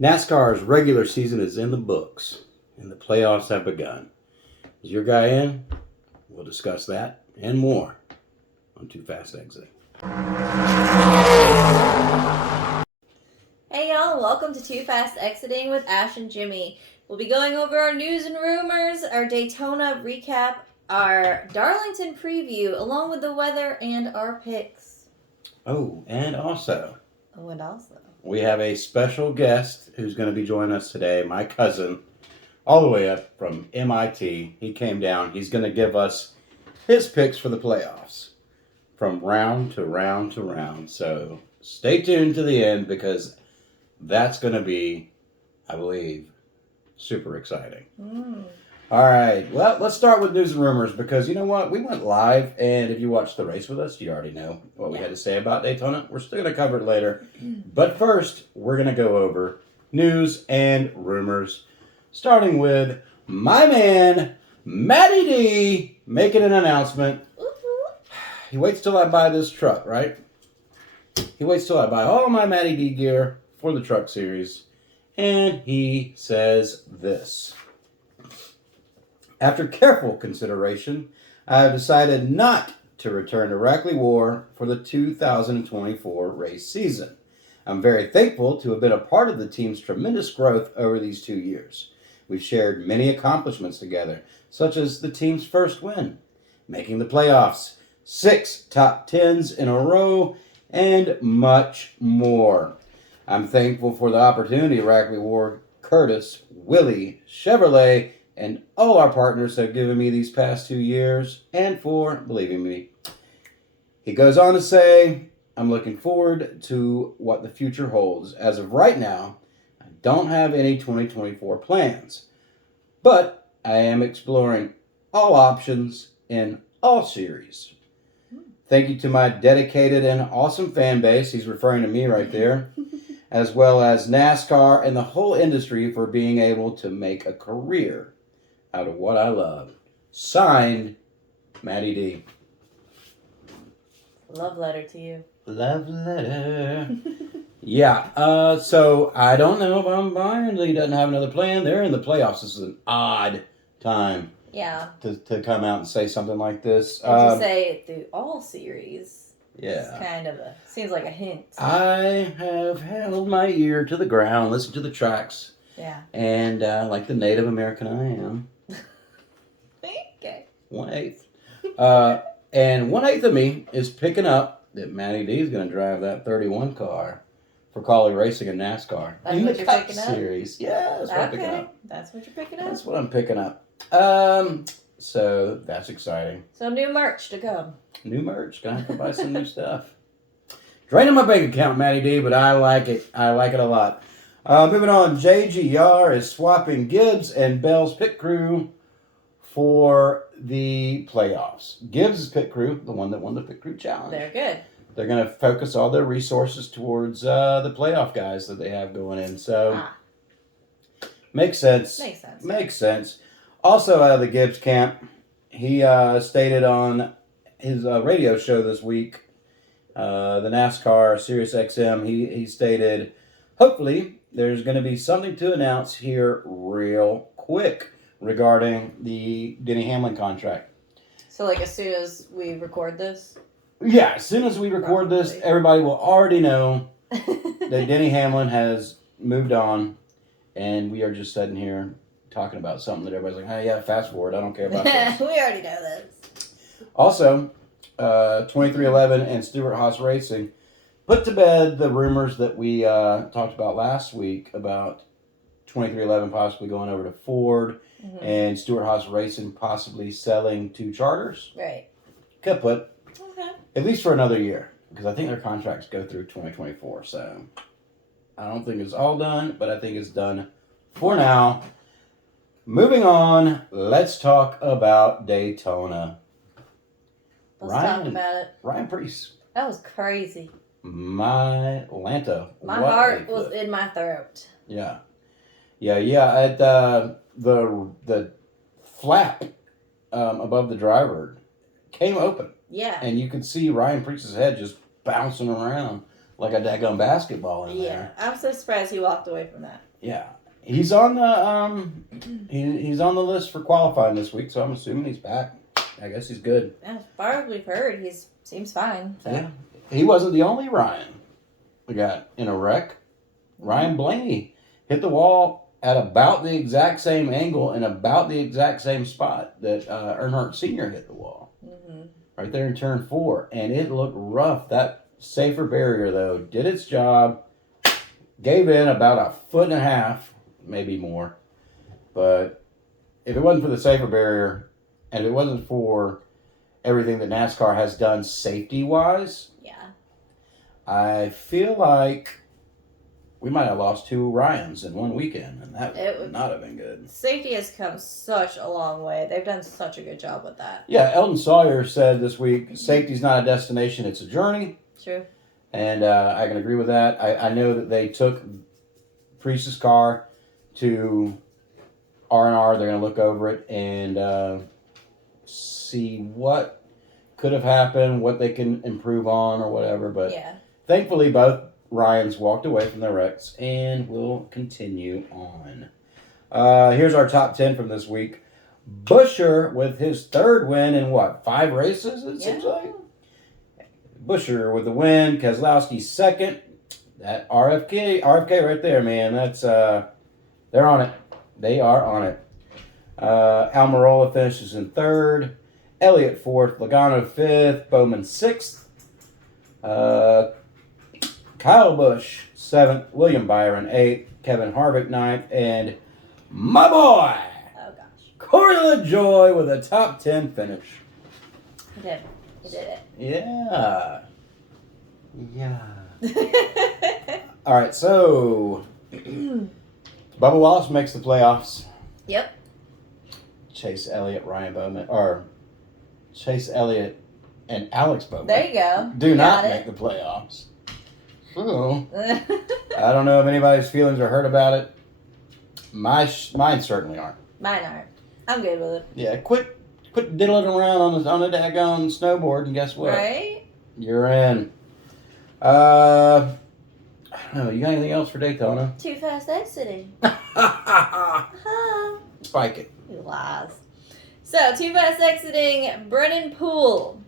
NASCAR's regular season is in the books, and the playoffs have begun. Is your guy in? We'll discuss that and more on Too Fast Exit. Hey y'all, welcome to Too Fast Exiting with Ash and Jimmy. We'll be going over our news and rumors, our Daytona recap, our Darlington preview, along with the weather and our picks. And also, we have a special guest who's going to be joining us today, my cousin, all the way up from MIT. He came down. He's going to give us his picks for the playoffs from round to round to round. So stay tuned to the end because that's going to be, I believe, super exciting. All right. Well, let's start with news and rumors because you know what? We went live, and if you watched the race with us, you already know what we had to say about Daytona. We're still going to cover it later. But first, we're going to go over news and rumors, starting with my man, Matty D, making an announcement. He waits till I buy this truck, right? He waits till I buy all my Matty D gear for the truck series, and he says this. After careful consideration, I have decided not to return to Rackley War for the 2024 race season. I'm very thankful to have been a part of the team's tremendous growth over these 2 years. We've shared many accomplishments together, such as the team's first win, making the playoffs, 6 top 10s in a row, and much more. I'm thankful for the opportunity Rackley War, Curtis, Willie, Chevrolet, and all our partners have given me these past 2 years, and for believing me. He goes on to say, I'm looking forward to what the future holds. As of right now, I don't have any 2024 plans, but I am exploring all options in all series. Thank you to my dedicated and awesome fan base, he's referring to me right there, as well as NASCAR and the whole industry for being able to make a career out of what I love. Signed, Matty D. Love letter to you. Love letter. Yeah, so I don't know if I'm buying. He doesn't have another plan. They're in the playoffs. This is an odd time. Yeah. To come out and say something like this. And to say it through all series. Yeah. It's kind of seems like a hint. I have held my ear to the ground, listened to the tracks. Yeah. And like the Native American I am. Okay. 1/8. And 1/8 of me is picking up that Matty D is going to drive that 31 car for Collie Racing and NASCAR. That's in what the you're Cup picking up? Series. Yeah, that's what I'm picking up. That's what you're picking up? That's what I'm picking up. So that's exciting. So new merch to come. New merch. Gonna have to buy some new stuff. Draining my bank account, Matty D, but I like it. I like it a lot. Moving on, JGR is swapping Gibbs and Bell's pit crew for the playoffs. Gibbs' pit crew, the one that won the pit crew challenge. They're good. They're going to focus all their resources towards the playoff guys that they have going in. So, makes sense. Makes sense. Also out of the Gibbs camp, he stated on his radio show this week, the NASCAR Sirius XM, he stated, hopefully there's going to be something to announce here real quick regarding the Denny Hamlin contract. So like as soon as we record this? Yeah, as soon as we record this, everybody will already know that Denny Hamlin has moved on, and we are just sitting here talking about something that everybody's like, hey, yeah, fast forward, I don't care about this. We already know this. Also, 2311 and Stewart Haas Racing put to bed the rumors that we talked about last week about 2311 possibly going over to Ford and Stewart Haas Racing possibly selling 2 charters. Right. Kaput. Okay. At least for another year, because I think their contracts go through 2024. So I don't think it's all done, but I think it's done for now. Moving on, let's talk about Daytona. Let's talk about it. Ryan Preece. That was crazy. My Lanta. My heart was in my throat. Yeah. At the flap above the driver came open. Yeah. And you could see Ryan Preece's head just bouncing around like a daggone basketball in Yeah, there. I'm so surprised he walked away from that. Yeah. He's on the he's on the list for qualifying this week, so I'm assuming he's back. I guess he's good. As far as we've heard, he seems fine. So. Yeah. He wasn't the only Ryan we got in a wreck. Ryan Blaney hit the wall at about the exact same angle and about the exact same spot that Earnhardt Sr. hit the wall. Mm-hmm. Right there in turn 4. And it looked rough. That safer barrier, though, did its job. Gave in about a foot and a half, maybe more. But if it wasn't for the safer barrier, and if it wasn't for everything that NASCAR has done safety-wise, yeah, I feel like we might have lost 2 Ryans in one weekend, and that would not have been good. Safety has come such a long way. They've done such a good job with that. Yeah, Eldon Sawyer said this week, safety's not a destination, it's a journey. True. And I can agree with that. I know that they took Priest's car to R&R. They're going to look over it and see what could have happened, what they can improve on or whatever. But yeah. Thankfully, both Ryans walked away from their wrecks, and we'll continue on. Here's our top 10 from this week. Buescher with his 3rd win in, 5 races, it seems like? Buescher with the win. Keselowski 2nd. That RFK right there, man. That's, they're on it. They are on it. Almirola finishes in 3rd. Elliott 4th. Logano 5th. Bowman 6th. Kyle Busch 7th, William Byron 8th, Kevin Harvick 9th, and my boy, Corey LaJoy with a top 10 finish. He did it. Yeah. All right, so Bubba Wallace makes the playoffs. Yep. Chase Elliott, Ryan Bowman, or Chase Elliott and Alex Bowman. There you go. Do not make the playoffs. So, I don't know if anybody's feelings are hurt about it. Mine certainly aren't. Mine aren't. I'm good with it. Yeah, quit diddling around on the daggone snowboard, and guess what? Right? You're in. I don't know. You got anything else for Daytona? Too fast exiting. Spike it. You lies. So, too fast exiting, Brennan Poole.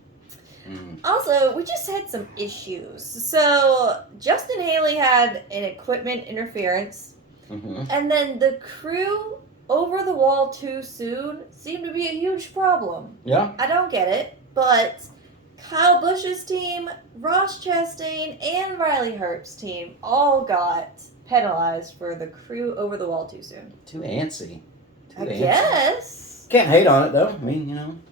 Also, we just had some issues. So, Justin Haley had an equipment interference, and then the crew over the wall too soon seemed to be a huge problem. Yeah. I don't get it, but Kyle Busch's team, Ross Chastain, and Riley Herbst's team all got penalized for the crew over the wall too soon. Too antsy. I guess. Can't hate on it, though. I mean,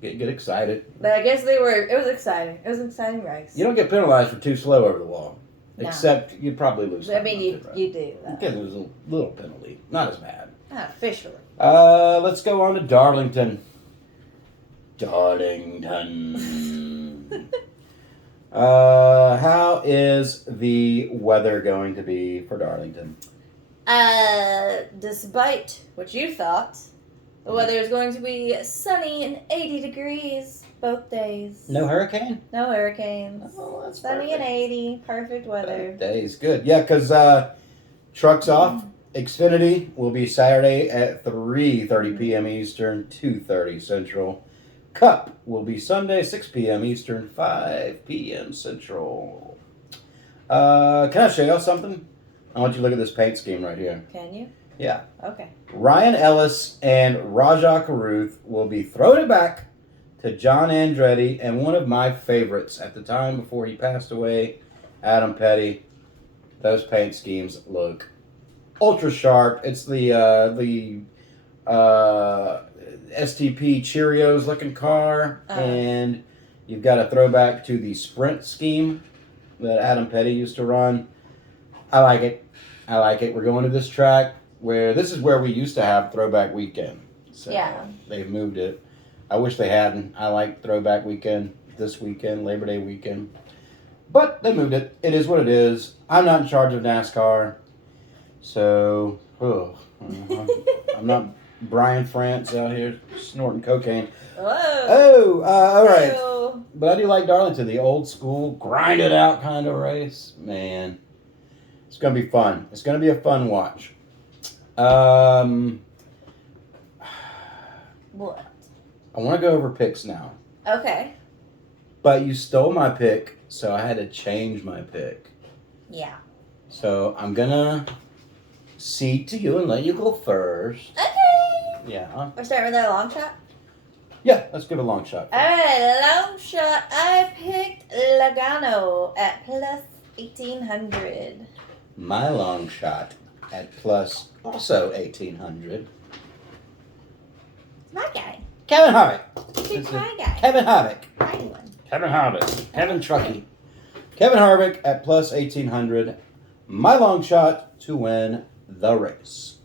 get excited. But I guess it was exciting. It was an exciting race. You don't get penalized for too slow over the wall. No. Except you'd probably lose. I mean, you do. Because it was a little penalty. Not as bad. Not officially. Let's go on to Darlington. How is the weather going to be for Darlington? Despite what you thought, the weather is going to be sunny and 80 degrees both days. No hurricane? No hurricanes. Oh, that's sunny perfect. and 80. Perfect weather. Days good. Yeah, because trucks off. Xfinity will be Saturday at 3:30 p.m. Eastern, 2:30 Central. Cup will be Sunday, 6 p.m. Eastern, 5 p.m. Central. Can I show y'all something? I want you to look at this paint scheme right here. Can you? Yeah. Okay. Ryan Ellis and Rajah Caruth will be throwing it back to John Andretti and one of my favorites at the time before he passed away, Adam Petty. Those paint schemes look ultra sharp. It's the STP Cheerios looking car, and you've got a throwback to the Sprint scheme that Adam Petty used to run. I like it. We're going to this track where this is where we used to have Throwback Weekend. So yeah. They've moved it. I wish they hadn't. I like Throwback Weekend this weekend, Labor Day weekend. But they moved it. It is what it is. I'm not in charge of NASCAR. So, I'm not Brian France out here snorting cocaine. Whoa. All right. Ew. But I do like Darlington, the old school, grind it out kind of race. Man, it's going to be fun. It's going to be a fun watch. What? I want to go over picks now. Okay. But you stole my pick, so I had to change my pick. Yeah. So I'm going to cede to you and let you go first. Okay. Yeah. We're starting with our long shot? Yeah, let's give it a long shot. Alright, long shot. I picked Logano at plus 1800. My long shot at plus also 1800. My guy. Kevin Harvick. He's my guy. Kevin Harvick. Tiny one. Kevin Harvick. Kevin Truckee. Kevin Harvick at plus 1800. My long shot to win the race.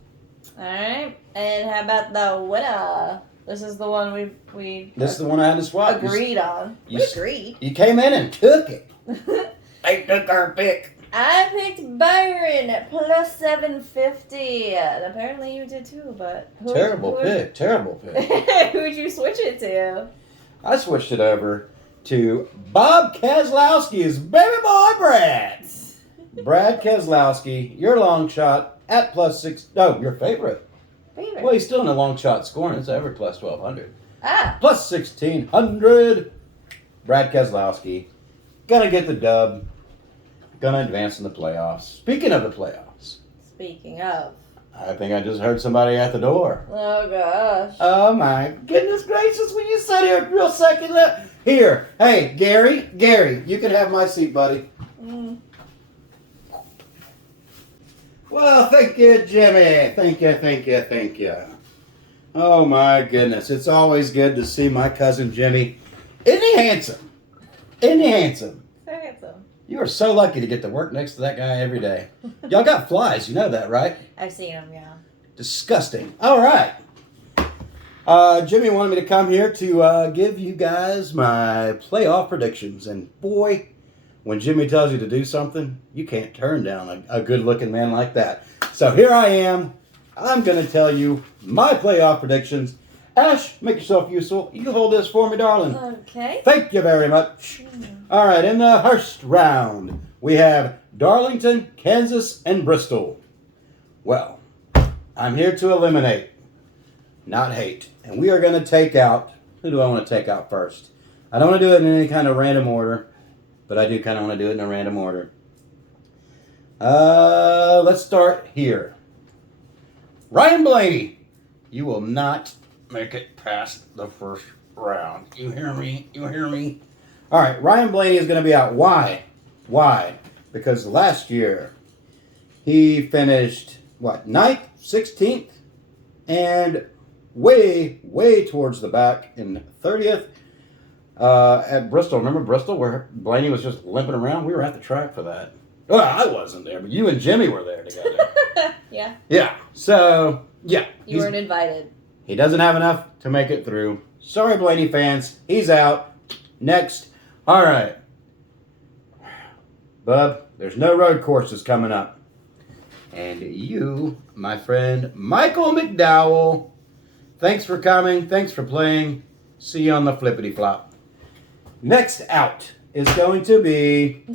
Alright. And how about the winner? This is the one we This is the one I had to swap. agreed on. you We s- agreed. You came in and took it. They took our pick. I picked Byron at plus 750. And apparently you did too, but Terrible pick. Terrible pick. Who'd you switch it to? I switched it over to Bob Keselowski's baby boy Brad. Brad Keselowski, your long shot at plus 6. No, your favorite. Favorite. Well, he's still in the long shot scoring. It's ever plus 1200. Ah. Plus 1600. Brad Keselowski. Gonna get the dub. Gonna advance in the playoffs. Speaking of the playoffs, Speaking of. I think I just heard somebody at the door. Oh gosh. Oh my goodness gracious, will you sit here real second left? Here. Hey, Gary, you can have my seat, buddy. Mm. Well, thank you, Jimmy. Thank you. Oh my goodness. It's always good to see my cousin Jimmy. Isn't he handsome? So handsome. You are so lucky to get to work next to that guy every day. Y'all got flies, you know that, right? I've seen him, yeah. Disgusting. All right. Jimmy wanted me to come here to give you guys my playoff predictions. And boy, when Jimmy tells you to do something, you can't turn down a good-looking man like that. So here I am. I'm going to tell you my playoff predictions. Ash, make yourself useful. You hold this for me, darling. Okay. Thank you very much. All right, in the first round, we have Darlington, Kansas, and Bristol. Well, I'm here to eliminate, not hate. And we are going to take out, who do I want to take out first? I don't want to do it in any kind of random order, but I do kind of want to do it in a random order. Let's start here. Ryan Blaney, you will not make it past the first round. You hear me? All right, Ryan Blaney is going to be out. Why? Because last year he finished, 9th, 16th, and way towards the back in 30th at Bristol. Remember Bristol where Blaney was just limping around? We were at the track for that. Well, I wasn't there, but you and Jimmy were there together. Yeah. Yeah, so, yeah. You weren't invited. He doesn't have enough to make it through. Sorry, Blaney fans. He's out. Next. All right. Bub, there's no road courses coming up. And you, my friend, Michael McDowell, thanks for coming. Thanks for playing. See you on the flippity flop. Next out is going to be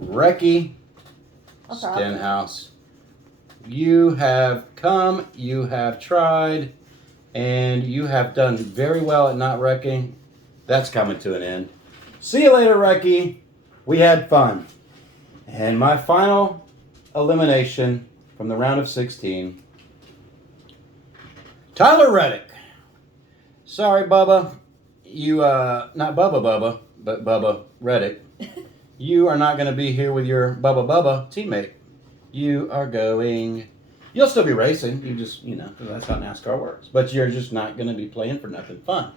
Recky Stenhouse. You have come, you have tried, and you have done very well at not wrecking. That's coming to an end. See you later, Recky. We had fun. And my final elimination from the round of 16. Tyler Reddick. Sorry, Bubba. You, not Bubba, but Bubba Reddick. You are not going to be here with your Bubba teammate. You are going... You'll still be racing. You just, because that's how NASCAR works. But you're just not going to be playing for nothing fun.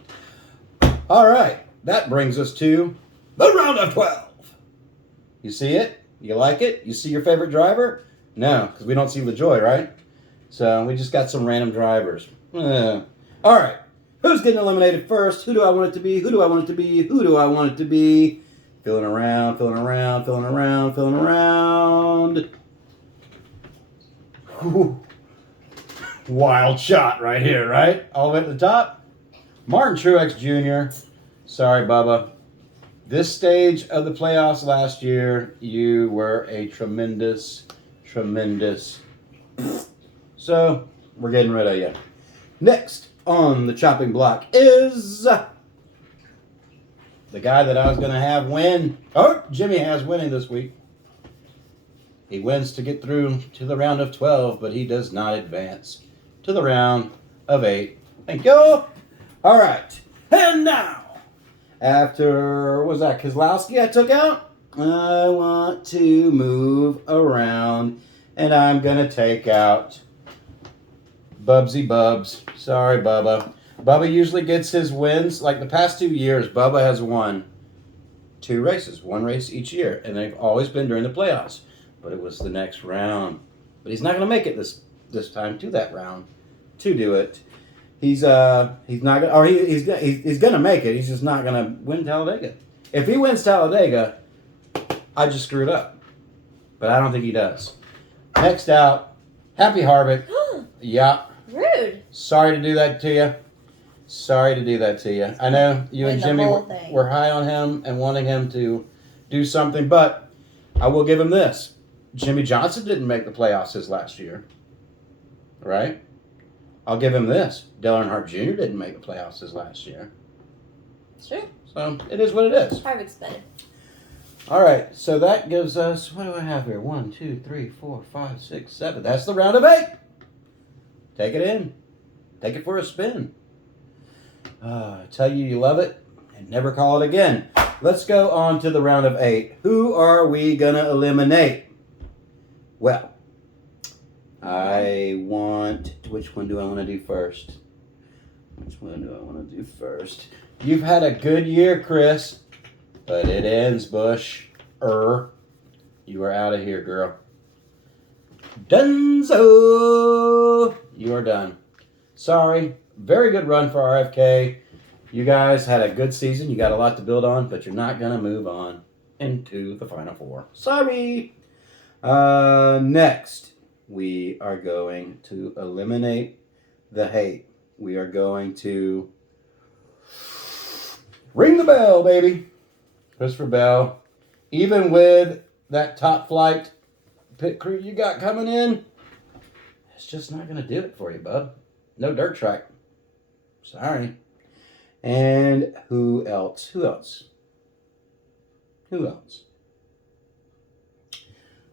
All right. That brings us to the round of 12. You see it? You like it? You see your favorite driver? No, because we don't see LaJoy, right? So we just got some random drivers. All right. Who's getting eliminated first? Who do I want it to be? Who do I want it to be? Who do I want it to be? Filling around. Whew. Wild shot right here, right? All the way at the top. Martin Truex Jr. Sorry, Bubba. This stage of the playoffs last year, you were a tremendous. So, we're getting rid of you. Next on the chopping block is the guy that I was going to have win. Oh, Jimmy has winning this week. He wins to get through to the round of 12, but he does not advance to the round of 8. Thank you. All right. And now, after, what was that, Keselowski I took out? I want to move around, and I'm going to take out Bubsy Bubs. Sorry, Bubba. Bubba usually gets his wins. Like the past 2 years, Bubba has won 2 races, 1 race each year, and they've always been during the playoffs. But it was the next round. But he's not going to make it this time to that round to do it. He's not gonna, or he's going to make it. He's just not going to win Talladega. If he wins Talladega, I just screwed up. But I don't think he does. Next out, Happy Harvick. Yeah. Rude. Sorry to do that to you. I know you and Jimmy were high on him and wanting him to do something, but I will give him this. Jimmy Johnson didn't make the playoffs his last year. Right? I'll give him this. Dale Earnhardt Jr. didn't make the playoffs his last year. Sure. So it is what it is. Harvick's better. All right. So that gives us, what do I have here? 1, 2, 3, 4, 5, 6, 7. That's the round of 8. Take it in. Take it for a spin. Tell you love it and never call it again. Let's go on to the round of 8. Who are we going to eliminate? Well, which one do I want to do first? You've had a good year, Chris, but it ends, Bush. You are out of here, girl. Dunzo! You are done. Sorry. Very good run for RFK. You guys had a good season. You got a lot to build on, but you're not going to move on into the Final Four. Sorry. Next, we are going to eliminate the hate. We are going to ring the bell, baby. Christopher Bell. Even with that top flight pit crew you got coming in, it's just not going to do it for you, bub. No dirt track. Sorry. And who else?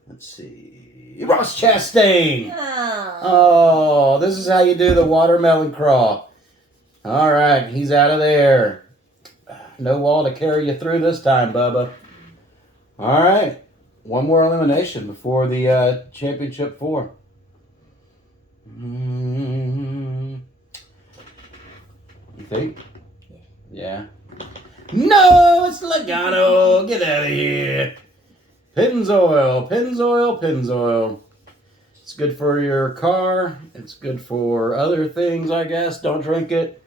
Let's see. Ross Chastain. Oh, this is how you do the watermelon crawl. All right, he's out of there. No wall to carry you through this time, Bubba. All right. One more elimination before the championship 4. You think? Yeah. No, it's Logano. Get out of here. Pennzoil. It's good for your car. It's good for other things, I guess. Don't drink it.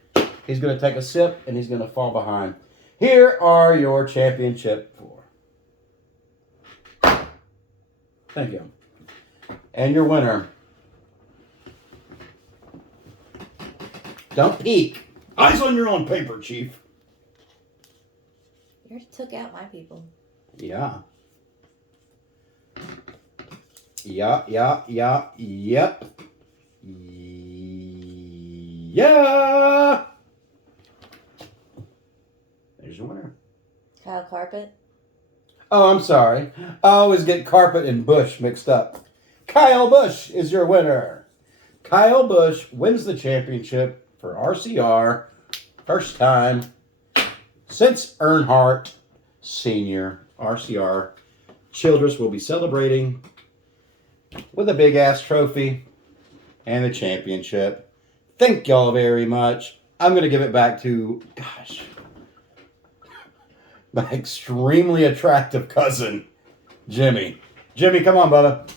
He's going to take a sip, and he's going to fall behind. Here are your championship 4. Thank you. And your winner. Don't peek. Eyes on your own paper, Chief. You already took out my people. Yeah. Yep. Yeah. There's your winner. Kyle Carpet. Oh, I'm sorry. I always get Carpet and Bush mixed up. Kyle Busch is your winner. Kyle Busch wins the championship for RCR. First time since Earnhardt Sr. RCR. Childress will be celebrating with a big-ass trophy and the championship. Thank y'all very much. I'm going to give it back to, my extremely attractive cousin, Jimmy. Jimmy, come on, Bubba.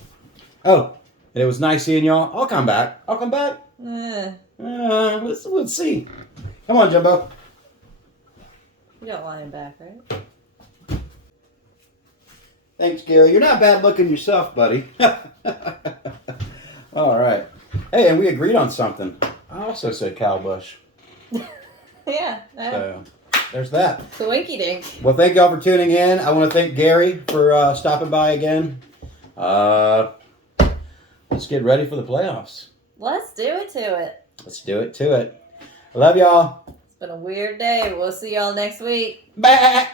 Oh, and it was nice seeing y'all. I'll come back. Let's see. Come on, Jumbo. You don't want him back, right? Thanks, Gary. You're not bad looking yourself, buddy. All right. Hey. Hey, and we agreed on something. I also said Kyle Busch. Yeah. So there's that. So winky dink. Well, thank y'all for tuning in. I want to thank Gary for stopping by again. Let's get ready for the playoffs. Let's do it to it. Let's do it to it. I love y'all. It's been a weird day. We'll see y'all next week. Bye.